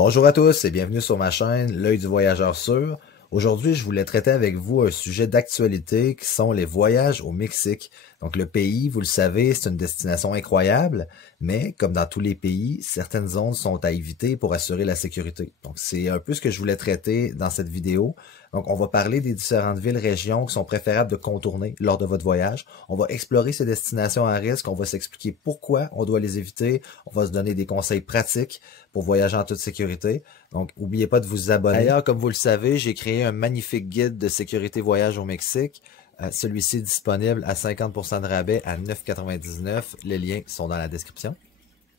Bonjour à tous et bienvenue sur ma chaîne L'Œil du Voyageur Sûr. Aujourd'hui, je voulais traiter avec vous un sujet d'actualité qui sont les voyages au Mexique. Donc le pays, vous le savez, c'est une destination incroyable, mais comme dans tous les pays, certaines zones sont à éviter pour assurer la sécurité. Donc c'est un peu ce que je voulais traiter dans cette vidéo. Donc on va parler des différentes villes, régions qui sont préférables de contourner lors de votre voyage. On va explorer ces destinations à risque, on va s'expliquer pourquoi on doit les éviter, on va se donner des conseils pratiques pour voyager en toute sécurité. Donc n'oubliez pas de vous abonner. D'ailleurs, comme vous le savez, j'ai créé un magnifique guide de sécurité voyage au Mexique. Celui-ci est disponible à 50% de rabais à 9,99 $. Les liens sont dans la description.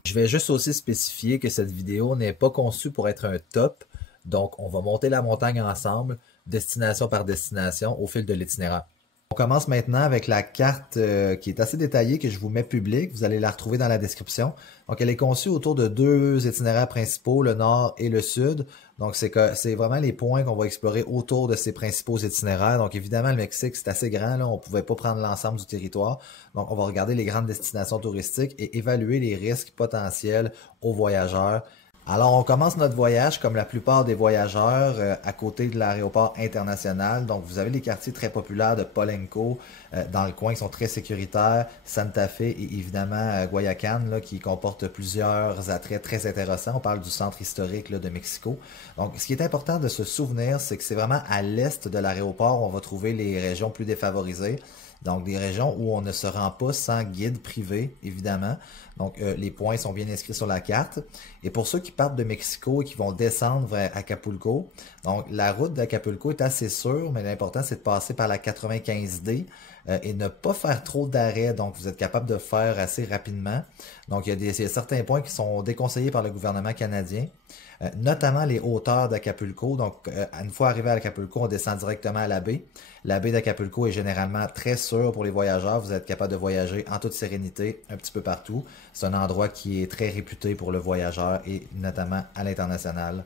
Je vais juste aussi spécifier que cette vidéo n'est pas conçue pour être un top. Donc, on va monter la montagne ensemble, destination par destination, au fil de l'itinéraire. On commence maintenant avec la carte qui est assez détaillée, que je vous mets publique. Vous allez la retrouver dans la description. Donc, elle est conçue autour de deux itinéraires principaux, le nord et le sud. Donc, c'est vraiment les points qu'on va explorer autour de ces principaux itinéraires. Donc, évidemment, le Mexique, c'est assez grand. Là, on ne pouvait pas prendre l'ensemble du territoire. Donc, on va regarder les grandes destinations touristiques et évaluer les risques potentiels aux voyageurs. Alors, on commence notre voyage, comme la plupart des voyageurs, à côté de l'aéroport international. Donc, vous avez les quartiers très populaires de Polanco, dans le coin, qui sont très sécuritaires, Santa Fe et évidemment Guayacan, là, qui comporte plusieurs attraits très intéressants. On parle du centre historique là, de Mexico. Donc, ce qui est important de se souvenir, c'est que c'est vraiment à l'est de l'aéroport où on va trouver les régions plus défavorisées. Donc, des régions où on ne se rend pas sans guide privé, évidemment. Donc, les points sont bien inscrits sur la carte. Et pour ceux qui partent de Mexico et qui vont descendre vers Acapulco, donc la route d'Acapulco est assez sûre, mais l'important, c'est de passer par la 95D et ne pas faire trop d'arrêts. Donc, vous êtes capable de faire assez rapidement. Donc, il y a certains points qui sont déconseillés par le gouvernement canadien. Notamment les hauteurs d'Acapulco. Donc, une fois arrivé à Acapulco, on descend directement à la baie. La baie d'Acapulco est généralement très sûre pour les voyageurs. Vous êtes capable de voyager en toute sérénité un petit peu partout. C'est un endroit qui est très réputé pour le voyageur et notamment à l'international.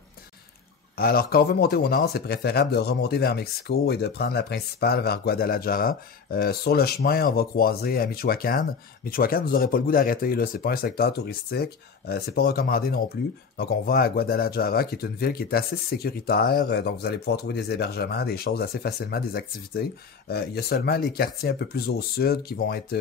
Alors, quand on veut monter au nord, c'est préférable de remonter vers Mexico et de prendre la principale vers Guadalajara. Sur le chemin, on va croiser à Michoacán. Michoacán, vous n'aurez pas le goût d'arrêter, là. C'est pas un secteur touristique. C'est pas recommandé non plus. Donc, on va à Guadalajara, qui est une ville qui est assez sécuritaire. Donc, vous allez pouvoir trouver des hébergements, des choses assez facilement, des activités. Il y a seulement les quartiers un peu plus au sud qui vont être,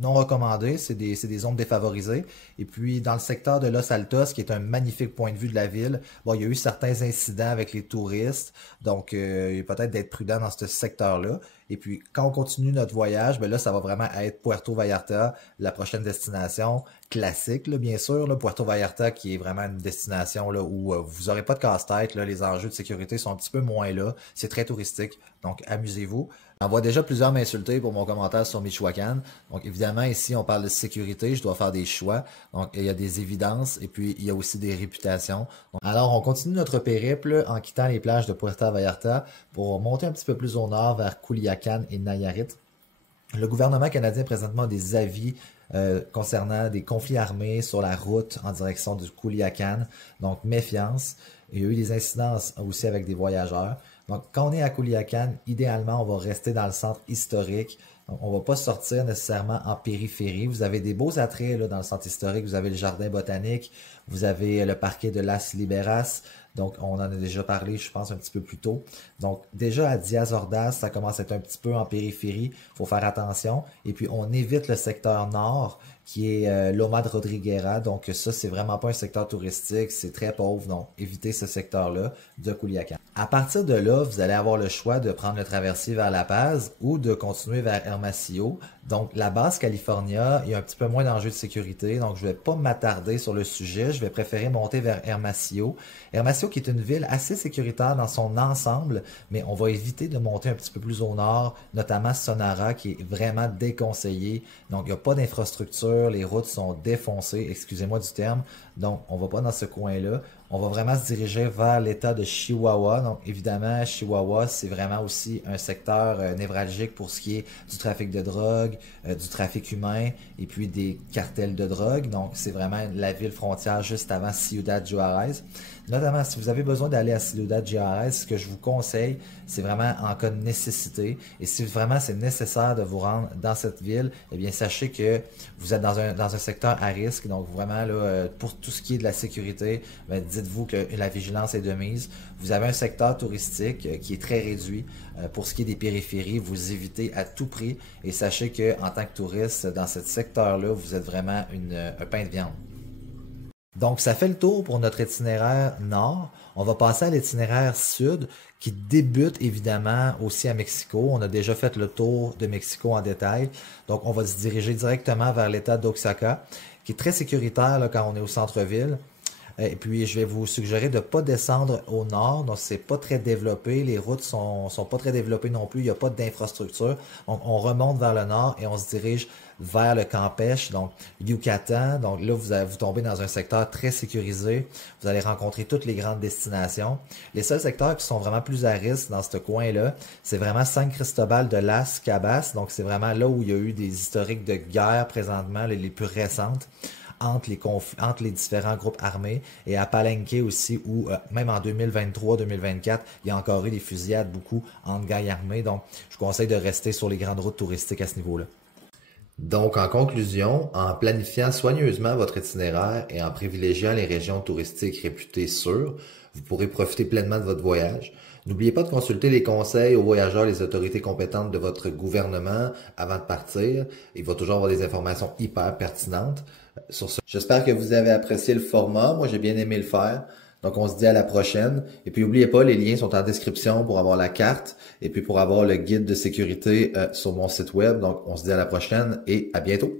non recommandés. C'est des zones défavorisées. Et puis, dans le secteur de Los Altos, qui est un magnifique point de vue de la ville, bon, il y a eu certains incidents avec les touristes. Donc, peut-être d'être prudent dans ce secteur-là. Et puis, quand on continue notre voyage, ben là, ça va vraiment être Puerto Vallarta, la prochaine destination classique, là, bien sûr. Là, Puerto Vallarta, qui est vraiment une destination là, où vous n'aurez pas de casse-tête. Là, les enjeux de sécurité sont un petit peu moins là. C'est très touristique. Donc, amusez-vous. On voit déjà plusieurs m'insulter pour mon commentaire sur Michoacán. Donc, évidemment, ici, on parle de sécurité. Je dois faire des choix. Donc, il y a des évidences et puis il y a aussi des réputations. Donc, alors, on continue notre périple en quittant les plages de Puerto Vallarta pour monter un petit peu plus au nord vers Culiacán et Nayarit. Le gouvernement canadien présentement a des avis concernant des conflits armés sur la route en direction du Culiacán. Donc, méfiance. Il y a eu des incidences aussi avec des voyageurs. Donc, quand on est à Culiacán, idéalement, on va rester dans le centre historique. Donc, on ne va pas sortir nécessairement en périphérie. Vous avez des beaux attraits là, dans le centre historique. Vous avez le jardin botanique, vous avez le parquet de Las Liberas. Donc, on en a déjà parlé, je pense, un petit peu plus tôt. Donc, déjà à Diaz Ordaz, ça commence à être un petit peu en périphérie. Il faut faire attention. Et puis, on évite le secteur nord, qui est Loma de Rodriguera. Donc, ça, c'est vraiment pas un secteur touristique. C'est très pauvre. Donc, évitez ce secteur-là de Culiacán. À partir de là, vous allez avoir le choix de prendre le traversier vers La Paz ou de continuer vers Hermosillo. Donc, la base California, il y a un petit peu moins d'enjeux de sécurité. Donc, je ne vais pas m'attarder sur le sujet. Je vais préférer monter vers Hermosillo. Hermosillo qui est une ville assez sécuritaire dans son ensemble, mais on va éviter de monter un petit peu plus au nord, notamment Sonora, qui est vraiment déconseillé. Donc, il n'y a pas d'infrastructure. Les routes sont défoncées. Excusez-moi du terme. Donc, on ne va pas dans ce coin-là. On va vraiment se diriger vers l'état de Chihuahua. Donc, évidemment, Chihuahua, c'est vraiment aussi un secteur névralgique pour ce qui est du trafic de drogue, du trafic humain et puis des cartels de drogue. Donc, c'est vraiment la ville frontière juste avant Ciudad Juárez. Notamment, si vous avez besoin d'aller à Ciudad Juárez, ce que je vous conseille, c'est vraiment en cas de nécessité. Et si vraiment c'est nécessaire de vous rendre dans cette ville, eh bien, sachez que vous êtes dans un secteur à risque. Donc, vraiment, là, pour tout ce qui est de la sécurité, ben, dites dites-vous que la vigilance est de mise. Vous avez un secteur touristique qui est très réduit. Pour ce qui est des périphéries, vous évitez à tout prix et sachez que en tant que touriste, dans ce secteur-là, vous êtes vraiment un pain de viande. Donc, ça fait le tour pour notre itinéraire nord. On va passer à l'itinéraire sud qui débute évidemment aussi à Mexico. On a déjà fait le tour de Mexico en détail. Donc, on va se diriger directement vers l'état d'Oaxaca, qui est très sécuritaire là, quand on est au centre-ville. Et puis, je vais vous suggérer de ne pas descendre au nord. Donc, c'est pas très développé. Les routes sont pas très développées non plus. Il n'y a pas d'infrastructure. Donc, on remonte vers le nord et on se dirige vers le Campeche, donc Yucatan. Donc là, vous tombez dans un secteur très sécurisé. Vous allez rencontrer toutes les grandes destinations. Les seuls secteurs qui sont vraiment plus à risque dans ce coin-là, c'est vraiment San Cristobal de Las Cabas. Donc, c'est vraiment là où il y a eu des historiques de guerre présentement, les plus récentes entre les différents groupes armés, et à Palenque aussi où même en 2023-2024 il y a encore eu des fusillades beaucoup entre gangs armés, donc je vous conseille de rester sur les grandes routes touristiques à ce niveau-là. Donc, en conclusion, en planifiant soigneusement votre itinéraire et en privilégiant les régions touristiques réputées sûres, vous pourrez profiter pleinement de votre voyage. N'oubliez pas de consulter les conseils aux voyageurs et les autorités compétentes de votre gouvernement avant de partir. Il va toujours avoir des informations hyper pertinentes sur ça. J'espère que vous avez apprécié le format. Moi, j'ai bien aimé le faire. Donc, on se dit à la prochaine. Et puis, n'oubliez pas, les liens sont en description pour avoir la carte et puis pour avoir le guide de sécurité sur mon site web. Donc, on se dit à la prochaine et à bientôt.